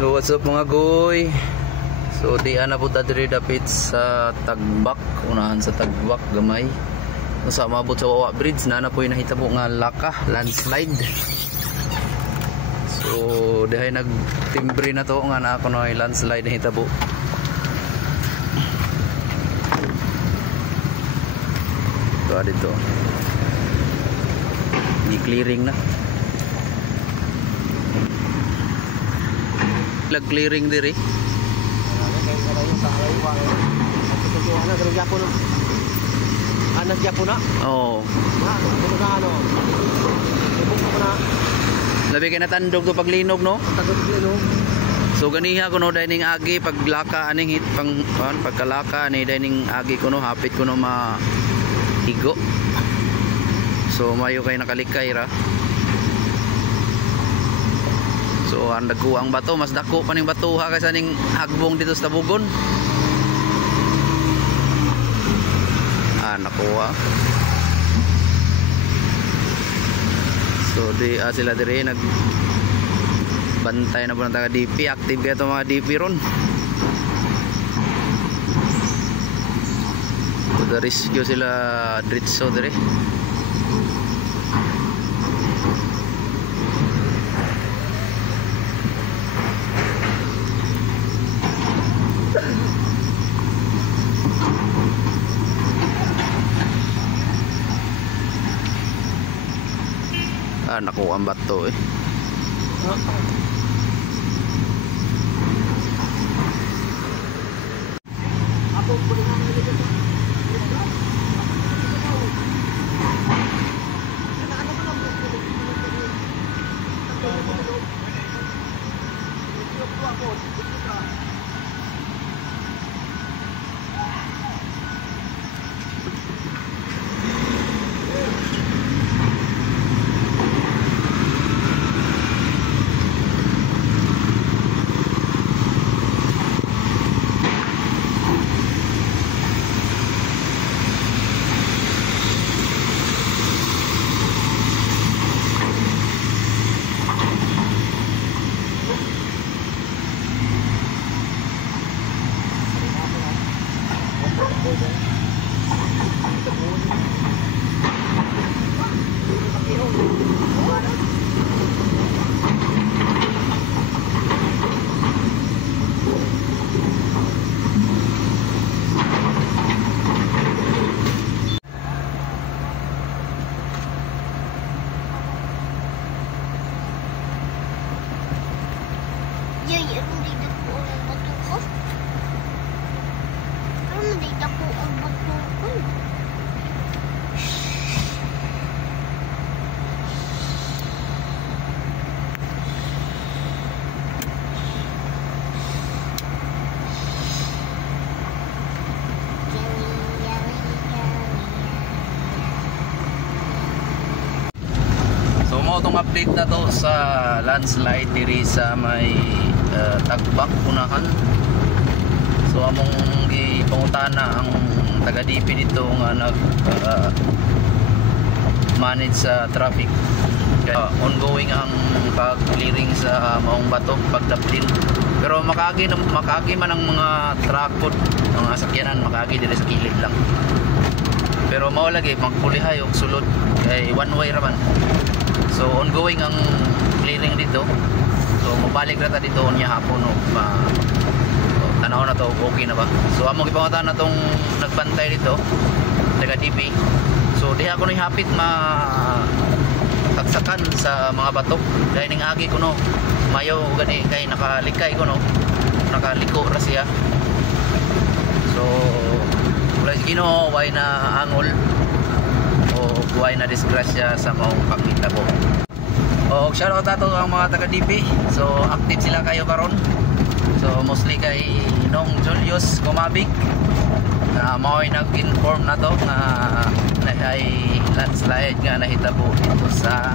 So what's up mga goy? So di ana po ta diri dapit sa Tagbak, unahan sa Tagbak gamay. Sa maabot sa Wawa Bridge na po yung nahitabo nga laka, landslide. So dihay nagtimbre na to nga na ako no landslide na hitabo. So dito. Ni-clearing na. Clearing diri. Oh. Labi kay natandog to paglinog no? So ganiha ko no dining agi paglaka aning hit pang pagkalaka ni dining agi ko no hapit ko no mahigo. So mayo kay nakalikay ra. So ang dagko ang bato, mas dako pa ning bato ha kaysa ning hagbong dito sa Tabugon. Nakuha. So di sila dire nagbantay na po ng taga DP, active kaya itong mga DP ron. So the rescue sila dritso dire. Nakuha ang bato eh. Itong update na to sa landslide diri sa may Tagbak unahan. So among gipangutana ang taga DP dito nga nag manage sa traffic. Ongoing ang pag-clearing sa maong bato, pagdaplin. Pero makagi man ang mga truck pod, mga sakyanan makagi diri sa kilid lang. Pero mao lagi magpulihay og sulod kay one way ra man. So ongoing ang clearing dito. So mabalik na ta dito unya hapon no. Tanaw na to okay na ba. So among gipangutana na tong nagbantay dito taga DP. So diha ko ni hapit saksakan sa mga batok dahil ning agi ko no. Mayo gani kay nakalikay ko no. Nakaliko ra siya. So wala gino way na angol o buhay na disgrasya sa maong pangitabo. O shoutout ato ang mga taga DP. So active sila kayo karon. So mostly kay Nong Julius Kumabig na mao'y nag-inform na to na ay landslide nga nahitabo dito sa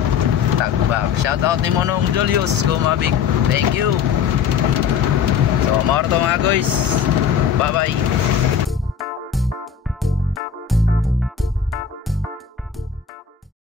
Tagbak. Shoutout ni Monong Julius Kumabig. Thank you. So mao to mga guys. Bye bye.